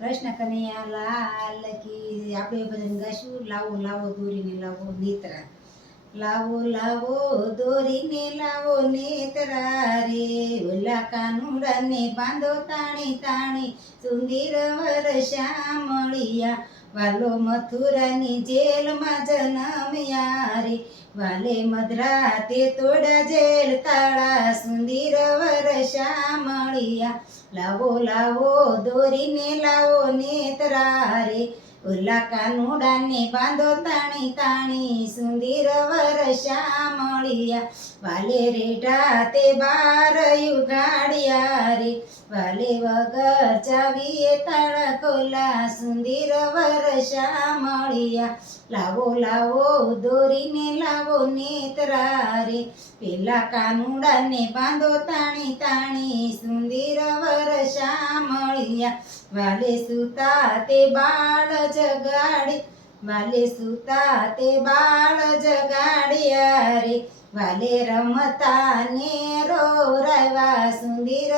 કૃષ્ણ કનૈયા લાલ કી આપણે ભજન ગાશું. લાવો લાવો દોરીને લાવો નેત્રા, લાવો લાવો દોરીને લાવો નેત્રા રે, ઓલા કાનુડાને બાંધો તાણી તાણી, સુંદર વરસામળિયા, વાલો મથુરાની જેલમાં જન્મ્યા રે, વાલે મધરાતે તોડા જેલ તાળા, સુંદર વરસામળિયા, લાવો લાવો દોરીને લાવો નેત્રા રે, ઓલા કાનુડાને બાંધો તાણી તાણી, સુંદર વરસામળિયા, વાલે રેઢા તે બાર યુગાડ્યા રે, વાલે વગર ચાવીએ તાળા ખોલા, સુંદર વરસામળિયા, લાવો લાવો દોરીને લાવો નેત્રા રે, પેલા કાનુડાને બાંધો તાણી તાણી, સુંદર વરસામળિયા, વાલે સુતા તે બાળ જગાડી, વાલે સુતા તે બાળ જગાડ્યા રે, વાલે રમતા ને રોરાવ્યા, સુંદર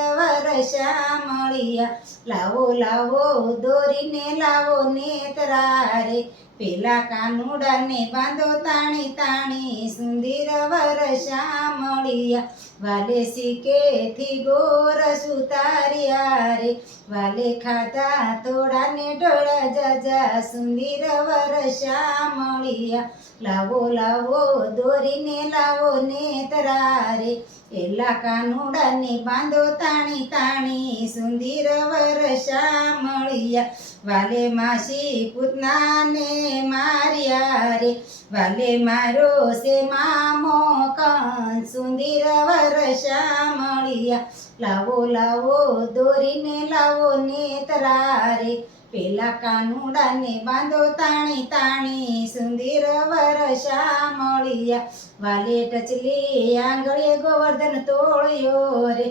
વરસામળિયા, લાવો લાવો દોરીને લાવો નેત્રા રે, પેલા કાનુડાને બાંધો તાણી તાણી, સુંદર વરસામળિયા, વાલે શીકેથી ગોરસ ઉતાર્યા રે, વાલે ખાધા તોડાને ઢોળા જાજા, સુંદર વરસામળિયા, લાવો લાવો દોરીને લાવો નેત્રા રે, એલા કાનુડાને બાંધો તાણી તાણી, સુંદર વરસામળિયા, વાલે માસી પૂતનાને માર્યા રે, વાલે મારો સે મામો કંસ, સુંદર વરસામળિયા, લાવો લાવો દોરીને લાવો નેત્રા રે, પેલા કાનુડાને બાંધો તાણી તાણી, સુંદર વરસામળિયા, વાલે ટચલી આંગળીએ ગોવર્ધન તોળ્યો રે,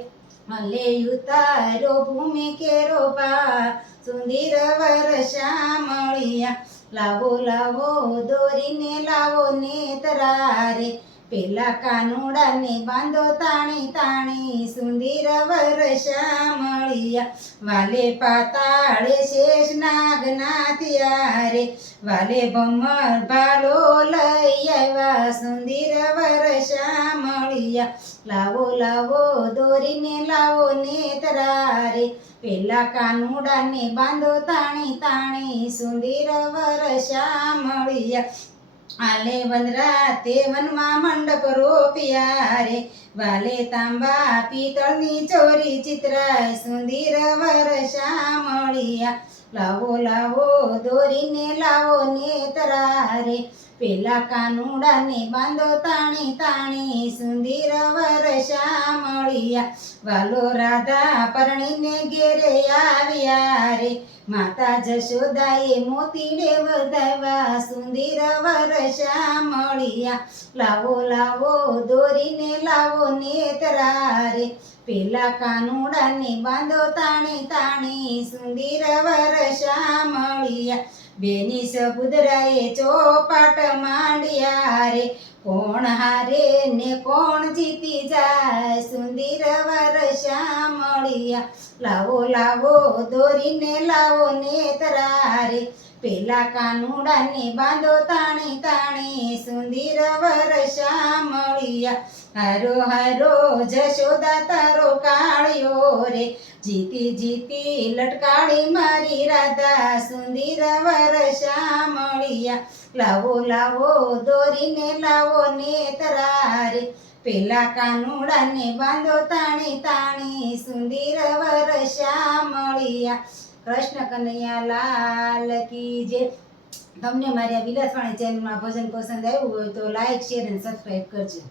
વાલે ઉતાર્યો ભૂમિ કેરો પા, સુંદર વરસામળિયા, લાવો લાવો દોરીને લાવો નેત્રા રે, પેલા કાનુડાને બાંધો તાણી તાણી, સુંદર વરસામળિયા, વાલે પાતાળે શેષ નાગ નાથ્યા રે, વાલે ભમર ભાલો લઈ આવ્યા, સુંદર વરસામળિયા, લાવો લાવો દોરીને લાવો નેત્રા રે, પેલા કાનુડાને બાંધો તાણી તાણી, સુંદર વરસામળિયા, આલે વનરાતે વનમાં મંડપ રોપ્યા રે, વાલે તાંબા પિત્તળની ચોરી ચિત્રાય, સુંદર વરસામળિયા, લાવો લાવો દોરીને લાવો નેત્રા રે, પેલા કાનુડાને બાંધો તાણી તાણી, સુંદર વરસામળિયા, વાલો રાધા પરણીને ઘેરે આવ્યા રે, માતા જશોદાએ મોતીડે વધાવ્યા, સુંદર વરસામળિયા, લાવો લાવો દોરીને લાવો નેત્રા રે, પેલા કાનુડાને બાંધો તાણી તાણી, સુંદર વરસામળિયા, બેની સબુદરાએ ચોપાટ માંડ્યા રે, કોણ હારે ને કોણ જીતી જાય, સુંદર વરસામળિયા, લાવો લાવો દોરીને લાવો નેત્રા રે, પેલા કાનુડાને બાંધો તાણી તાણી, સુંદર વરસામળિયા, હારો હારો જશોદા તારો કાળ્યો રે, જીતી જીતી લટકાળી મારી રાધા, સુંદર વરસામળિયા, લાવો લાવો દોરીને લાવો નેત્રા રે, પેલા કાનુડાને બાંધો તાણી તાણી, સુંદર વરસામળિયા, કૃષ્ણ કનૈયા લાલ કી જય. તમને મારી આ વિલાસવાણી ચેનલમાં ભજન પસંદ આવ્યું હોય તો લાઈક શેર અને સબસ્ક્રાઈબ કરજો.